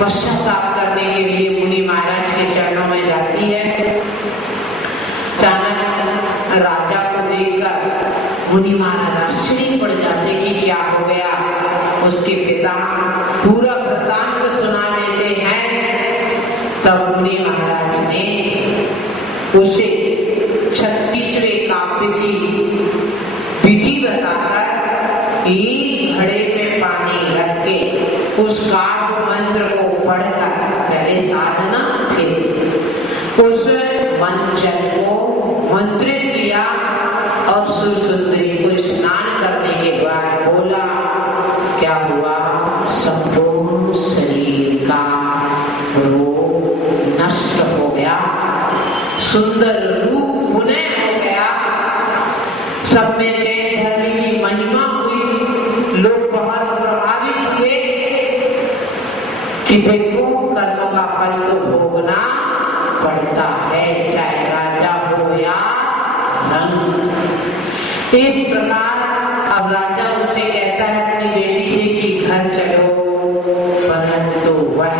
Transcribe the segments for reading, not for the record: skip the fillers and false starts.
पश्चाताप करने के लिए मुनि महाराज के चरणों में जाती है। अचानक राजा को देखकर मुनि महाराज आश्चर्य पड़ जाते कि क्या हो गया। उसके पिता पूरा वृत्तांत सुना देते हैं। तब मुनि महाराज ने उसे 36वें काव्य की विधि बताकर एक घड़े में पानी रख के उस काव्य मंत्र को पढ़कर पहले साधना फिर उस मंत्र को मंत्रित किया और सुरसुंदरी को स्नान करने के बाद बोला, क्या हुआ? संपूर्ण शरीर का रोग नष्ट हो गया, सुंदर रूप पुनः हो गया, सब में जैन धर्म की महिमा हुई। लोग बहुत प्रभावित हुए कि देखो कर्मों का फल तो भोगना पड़ता है, चाहे राजा हो या रंग। इस प्रकार अब राजा उससे कहता है अपनी बेटी से कि घर चलो, परंतु वह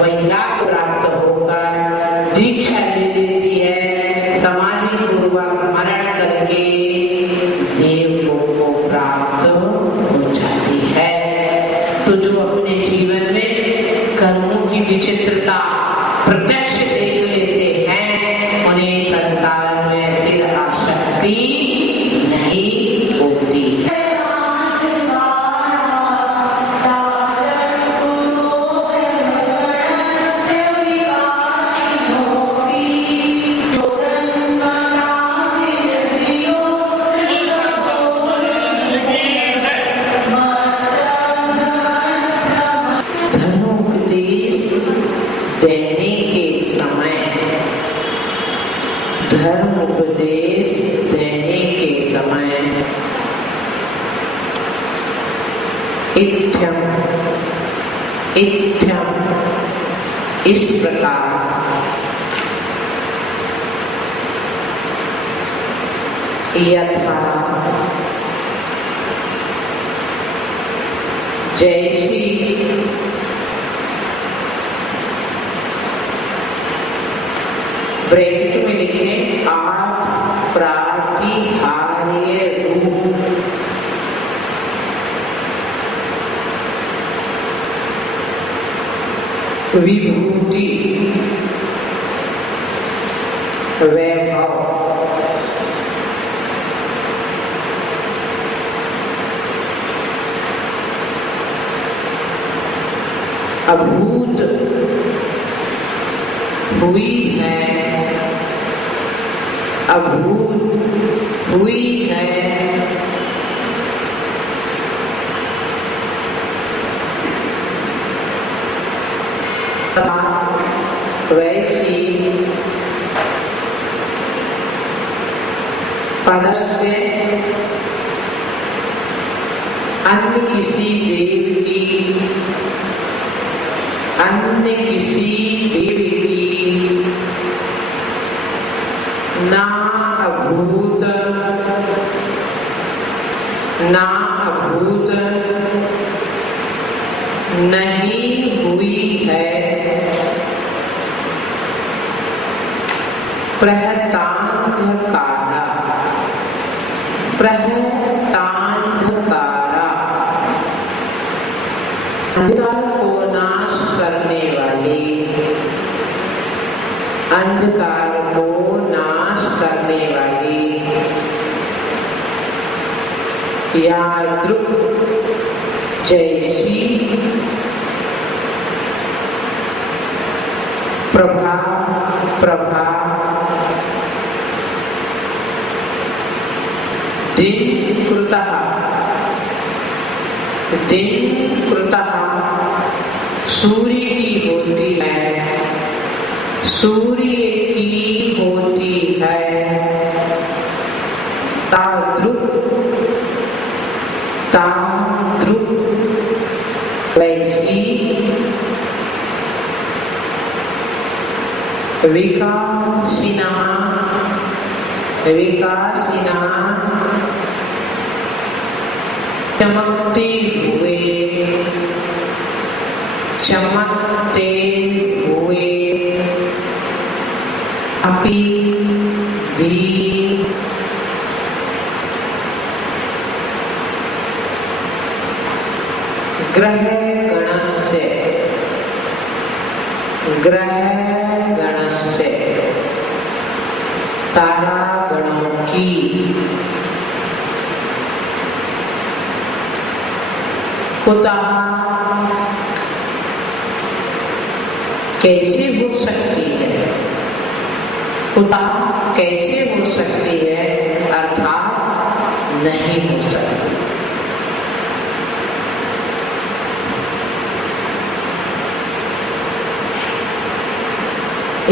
वैराग्य प्राप्त होकर दीक्षा ले लेती है, समाधि पूर्वक मरण करके देवलोक को प्राप्त हो जाती है। तो जो अपने जीवन में कर्मों की विचित्रता प्रत्यक्ष देख लेते हैं, उन्हें संसार में फिर आसक्ति नहीं होती है। धर्म उपदेश देने के समय इत्थम इस प्रकार यथा जैसी ब्रैकेट में लिखे आप प्रातिहार्य रूप विभूति वैभव अभूत हुई है, अभूत हुई है, वैसी परस्य अन्य किसी देव की, अन्य किसी देव की ना अभूत नहीं हुई है। प्रहतांधकारा अंधकार को नाश करने वाली, अंधकार को नाश करने वाली या दृक जैसी प्रभा दिन कृतः सूर्य की होती है, सूर्य की होती है। ताद्रुप वैसी विकासिना चमकते हुए अपि भी ग्रह गणस्य तारा गणों की कुतः कैसे हो सकती है, कुतः कैसे हो सकती है अर्थात नहीं हो सकती।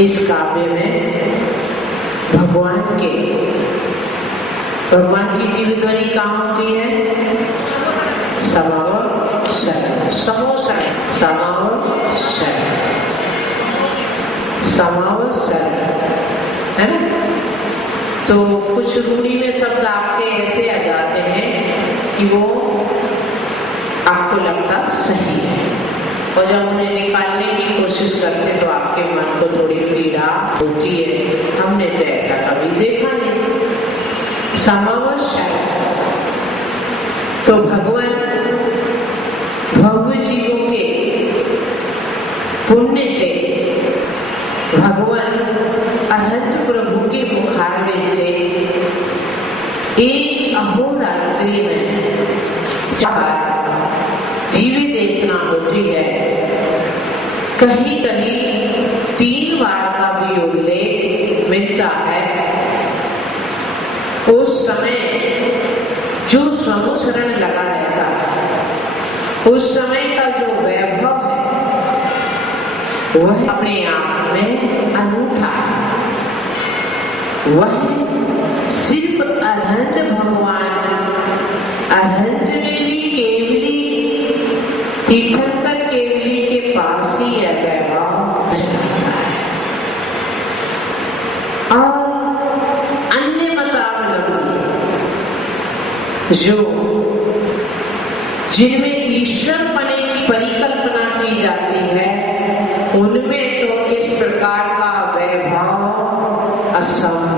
इस काव्य में भगवान की दिव्य ध्वनि कहाँ होती है? समावसर है ना। तो कुछ रूढ़ी में शब्द आपके ऐसे आ जाते हैं कि वो आपको लगता सही है, और जब उन्हें निकालने की कोशिश करते तो आपके मन को थोड़ी पीड़ा होती है। हमने तो ऐसा कभी देखा नहीं। समावसर तो भगवान भव्य जीवों के पुण्य से भगवान अनंत प्रभु के मुखार में से एक अहोरात्रि में दिव्य देशना होती है। कहीं कहीं 3 बार का भी उल्लेख मिलता है। उस समय जो समूसरण लगा रहता है, उस समय का जो वैभव है वह अपने आप में अनूठा है। वह सिर्फ अनंत भगवान अनंत में भी केवली तीर्थंकर केवली के पास ही यह वैभव रहता है। और अन्य मतावलंबी जो जिनमें ईश्वर पने की परिकल्पना की जाती है, उनमें तो इस प्रकार का वैभव असंभव